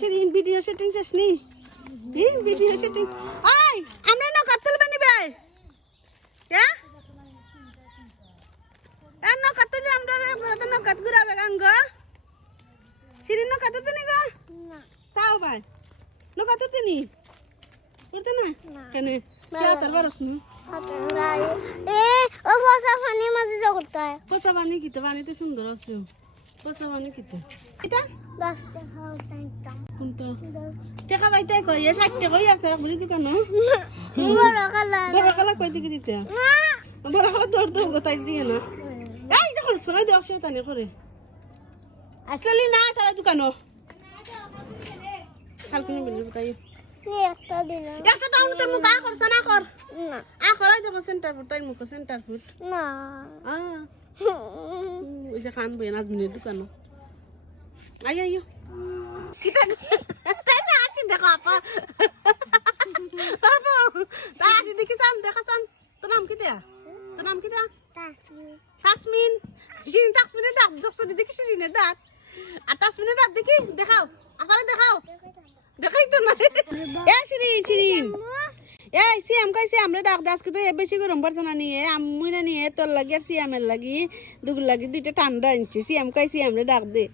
সেদিন video shooting শেষ নি ভিডিও শুটিং ওই আমরা না কাত তুলবে নিবে হ্যাঁ আর না কাত তুলি আমরা না কাত ঘুরাবে গাঙ্গ। সেদিন না কাত তুলতে নি। গো চাও ভাই। না কাত তুলতে নি? করতে না। কেন তাল বারস না? এ ও ফসা পানি মাঝে যা করতে হয়। ফসা পানি কিতে পানিতে সুন্দর আছে। পানি কিতে এটা দশ টাকা টাইম কোনটা? টাকা পাইতে কই এ 60 টাকা কই আছে বুড়ি দোকান বড় কালার। বড় কালা কই দিকে দিতে? বড় কালা দর দর গোতাই দিয়ে না। এই দেখো সরাই দাও শয়তানি করে? আসলে না তারা দোকান কালকে নিবি তাই। একটা দিলাম একটা দাও তোর মুখ আ করছ না কর না আ করাই দেখো সেন্টার ফুট তাই মুখ সেন্টার ফুট না আ ওই যে খান বই নাজমিনের দোকান আই আইও কিতা তাই না আসি দেখো আপা আপা তাই আসি দেখি চান দেখা চান তোর নাম কিতা তোর নাম কিতা তাসমি তাসমিন শিরিন তাসমিনের দাঁত দেখছ দেখি শিরিনের দাঁত আর তাসমিনের দাঁত দেখি দেখাও আপারে দেখাও দেখাই তো না। এ শিরিন শিরিন এই সিএম কই সিএম রে ডাক দাস কিন্তু বেশি গরম পড়ছে না নিয়ে আমি না নিয়ে তোর লাগি আর সিএম এর লাগি দুইটা ঠান্ডা আনছি। সিএম কই সিএম রে ডাক দে।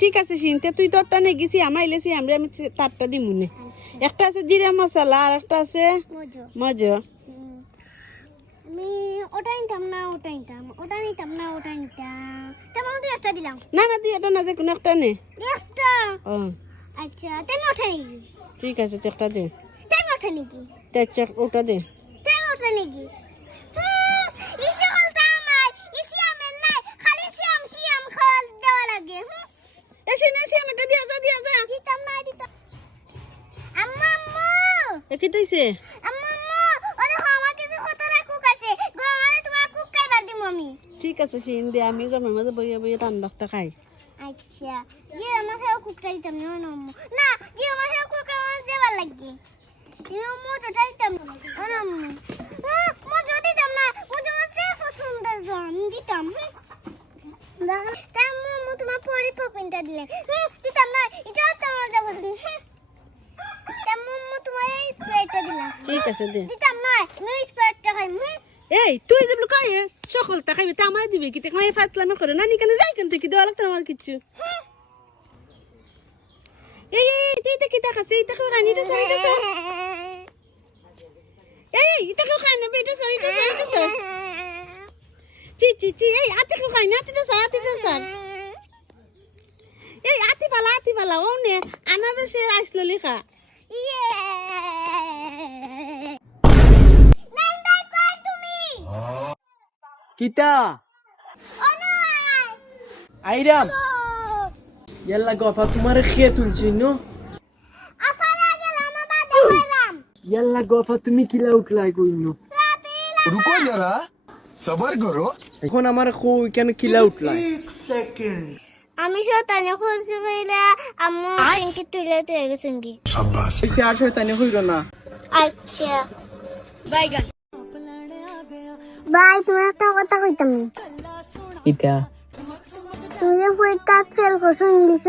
ঠিক আছে শিনতে তুই তোরটা নে গেছি আমার এলে সিএম রে আমি তারটা দিমু নে। একটা আছে জিরা মশলা আর একটা আছে মজো। মজা। আমি ওটা নিতাম না ওটা নিতাম ওটা নিতাম না ওটা নিতাম। তেমন তুই একটা দিলাম। না না তুই এটা না যে কোনো একটা নে। একটা? ও। আচ্ছা তেমন ওঠা নাকি ঠিক আছে তুই একটা দে। তেমন ওঠা নাকি তের চাক ওটা দে। তেমন ওঠা নাকি ইসে বলতে ঠিক আছে শিন দে আমি গরমের মাঝে বইয়া বইয়া ঠান্ডাটা খাই। আচ্ছা যে আমার সাথে কুকটা দিতাম না না না যে আমার সাথে কুক আমার দেবার লাগে আম্মু তো চাইতাম না। না মু যদি দিতাম না। মু তোমার সেফ সুন্দর জম দিতাম। দেখো, তাই আম্মু তোমার পরিপপিনটা দিলেন। হুম, দিতাম না এটা তাই তোমার স্প্রেটা দিলাম। ঠিক আছে দিতাম না আমি স্প্রেটা খাই এই, তুই যে বলে কয়ে সকলটা খাইবি তা আমায় দিবি, কি তোমায় ফাতলামি করে না, নি কেন যাই কেন তুই কি দেওয়া লাগতো আমার কিচ্ছু? এই এই তুই তো কি দেখাস এই তো খানি তো সরি তো এই কেউ খাই না বেটা সরি তো সরি তো চি চি চি, এই, আতে কেউ খাই না আতে তো সর আতে তো সর এই, আতি পালা আতি পালা ও নে, আনারসের আসলো লেখা। ইয়ে কিতা? আইরাম। ইয়াল্লা গফা তোমার খেয়ে তুলছি নো? ইয়াল্লা গফা তুমি কিলা উঠলাই কইনো? রুকো যারা সবার করো। এখন আমার খো কেন কিলা উঠলাই আমি শয়তানে খুঁজছি কইলা আম্মু সিঙ্কি তুলে তুলে গেছেন কি? সাব্বাস। এসে আর শয়তানে হইরো না। আচ্ছা। বাই বাই তোমার একটা কথা কইতাম ইতা তুমি যে পরীক্ষা ফেল করছ ইংলিশ।